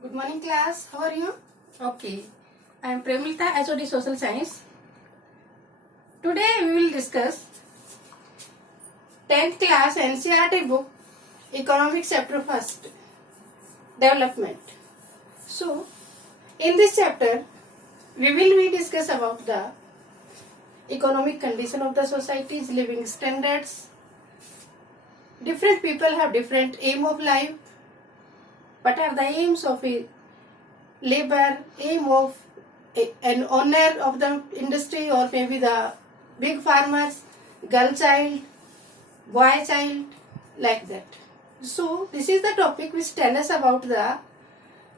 Good morning class, how are you? Okay, I am Premilta, HOD Social Science. Today we will discuss 10th class NCERT book, Economics chapter 1st, Development. So, in this chapter, we will be discuss about the economic condition of the society's living standards. Different people have different aim of life. What are the aims of labor, aim of an owner of the industry, or maybe the big farmers, girl child, boy child, like that. So this is the topic which tell us about the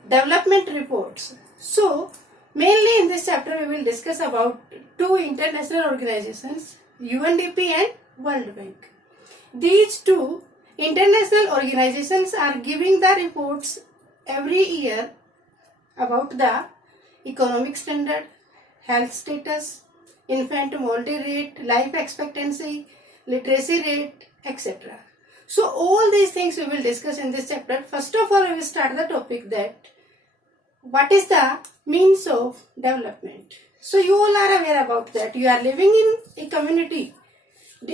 development reports. So mainly in this chapter we will discuss about two international organizations, UNDP and World Bank. These two international organizations are giving the reports every year about the economic standard, health status, infant mortality rate, life expectancy, literacy rate, etc. So all these things we will discuss in this chapter. First of all, we will start the topic that what is the means of development. So you all are aware about that. You are living in a community.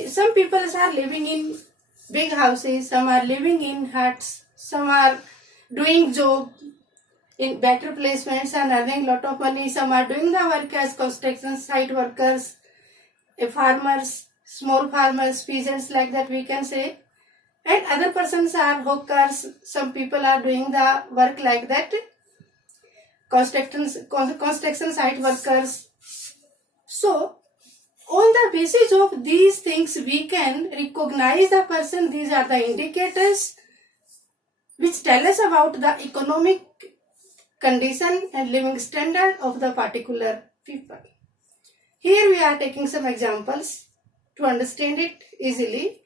Some people are living in big houses, some are living in huts, some are doing job in better placements and earning lot of money. Some are doing the work as construction site workers, farmers, small farmers, peasants, like that we can say. And other persons are hawkers. Some people are doing the work like that, construction site workers. So on the basis of these things we can recognize the person. These are the indicators which tell us about the economic condition and living standard of the particular people. Here we are taking some examples to understand it easily.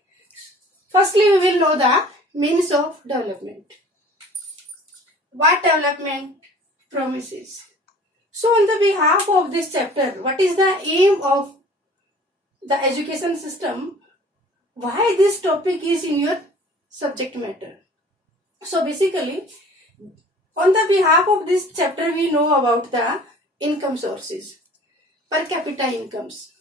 Firstly, we will know the means of development. What development promises? So on the behalf of this chapter, what is the aim of the education system? Why this topic is in your subject matter? So basically, on the behalf of this chapter, we know about the income sources, per capita incomes,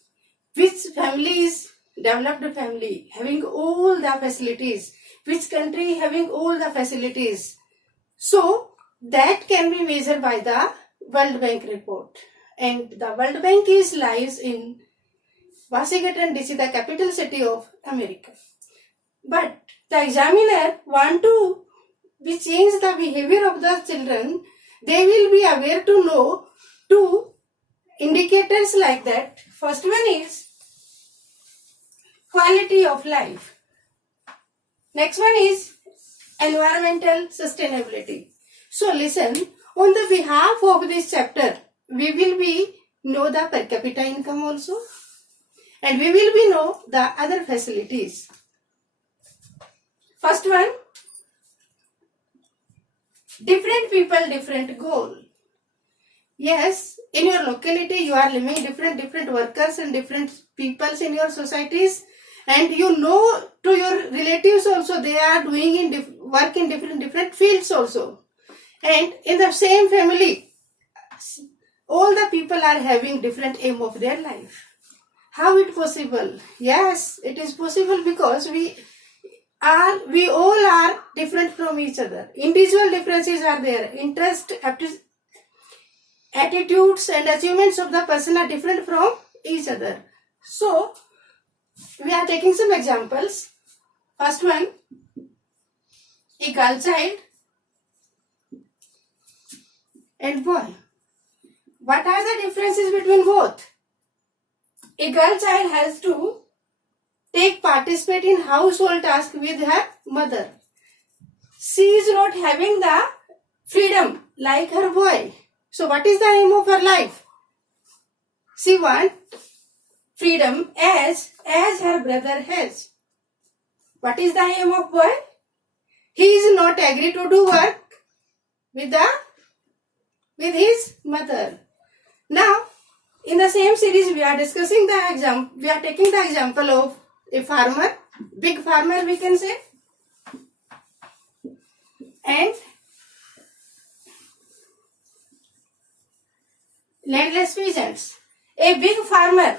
which family is developed family, having all the facilities, which country having all the facilities. So that can be measured by the World Bank report. And the World Bank lies in Washington DC, the capital city of America. But the examiner want to change the behavior of the children. They will be aware to know two indicators like that. First one is quality of life. Next one is environmental sustainability. So listen, on the behalf of this chapter, we will be know the per capita income also, and we will be know the other facilities. First one, different people, different goal. Yes, in your locality you are living different workers and different peoples in your societies, and you know to your relatives also they are doing work in different fields also. And in the same family, all the people are having different aim of their life. How it possible? Yes, it is possible because we all are different from each other. Individual differences are there. Interest, attitudes and achievements of the person are different from each other. So we are taking some examples. First one, a girl child and boy. What are the differences between both? A girl child has to participate in household tasks with her mother. She is not having the freedom like her boy. So what is the aim of her life? She wants freedom as her brother has. What is the aim of boy? He is not agree to do work with his mother. Now, in the same series, we are discussing the example. We are taking the example of a farmer, big farmer we can say, and landless peasants. A big farmer.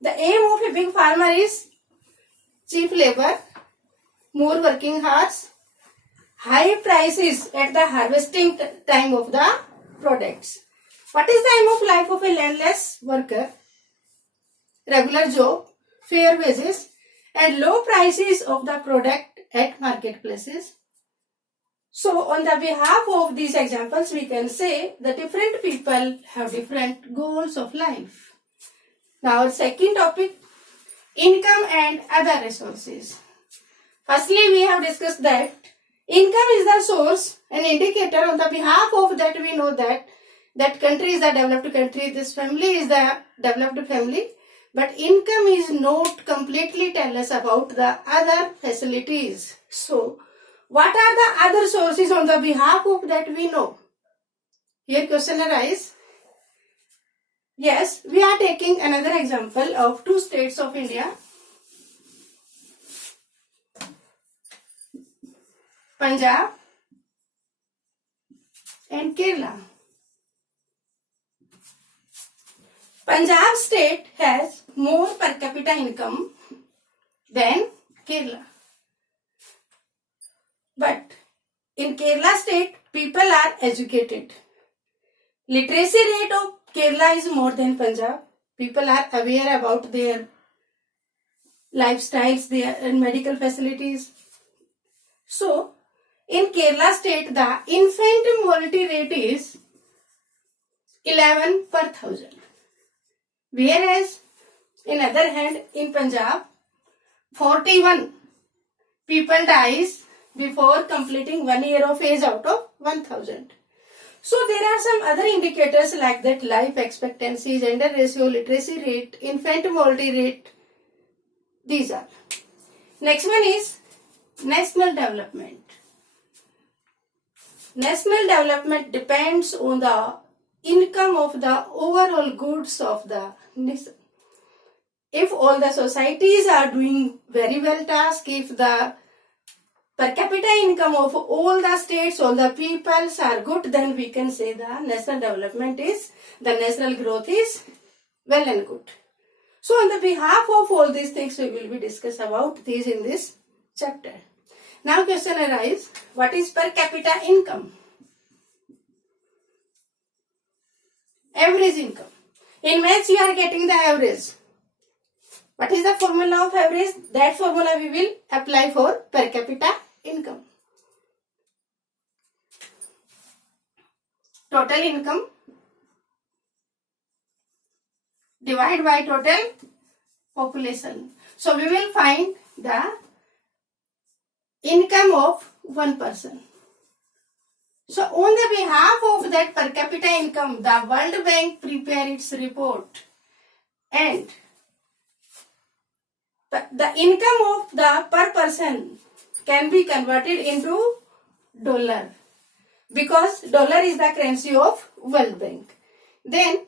The aim of a big farmer is cheap labor, more working hours, high prices at the harvesting time of the products. What is the aim of life of a landless worker? Regular job, fair wages, and low prices of the product at marketplaces. So, on the behalf of these examples, we can say the different people have different goals of life. Now, our second topic, income and other resources. Firstly, we have discussed that income is the source, an indicator. On the behalf of that, we know that that country is the developed country, this family is the developed family. But income is not completely tell us about the other facilities. So, what are the other sources on the behalf of that we know? Here question arises. Yes, we are taking another example of two states of India. Punjab and Kerala. Punjab state has more per capita income than Kerala. But in Kerala state, people are educated. Literacy rate of Kerala is more than Punjab. People are aware about their lifestyles, their medical facilities. So, in Kerala state, the infant mortality rate is 11 per 1,000. Whereas, in other hand, in Punjab, 41 people dies before completing 1 year of age out of 1,000. So, there are some other indicators like that: life expectancy, gender ratio, literacy rate, infant mortality rate. These are. Next one is national development. National development depends on the income of the overall goods of the nation. If all the societies are doing very well task, if the per capita income of all the states, all the peoples are good, then we can say the national development is, the national growth is well and good. So on the behalf of all these things, we will be discuss about these in this chapter. Now question arises, what is per capita income? Average income. In maths you are getting the average. What is the formula of average? That formula we will apply for per capita income. Total income divided by total population. So we will find the income of one person. So on the behalf of that per capita income, the World Bank prepare its report, and the income of the per person can be converted into dollar, because dollar is the currency of World Bank. Then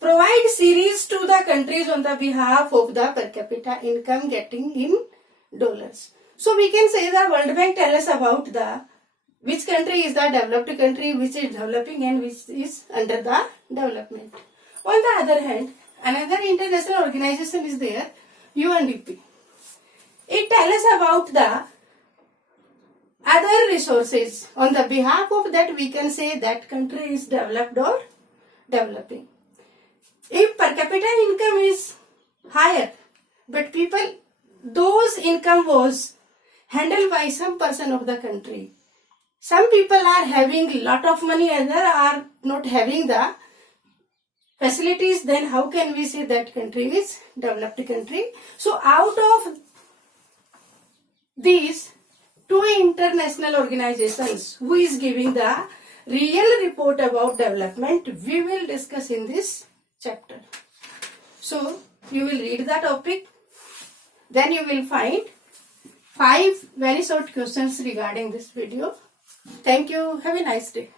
provide series to the countries on the behalf of the per capita income getting in dollars. So we can say the World Bank tell us about the which country is the developed country, which is developing and which is under the development. On the other hand, another international organization is there, UNDP. It tells us about the other resources. On the behalf of that, we can say that country is developed or developing. If per capita income is higher, but people, those income was handled by some person of the country. Some people are having lot of money, others are not having the facilities, then how can we say that country is developed country? So out of these two international organizations who is giving the real report about development, we will discuss in this chapter. So you will read the topic, then you will find 5 very short questions regarding this video. Thank you. Have a nice day.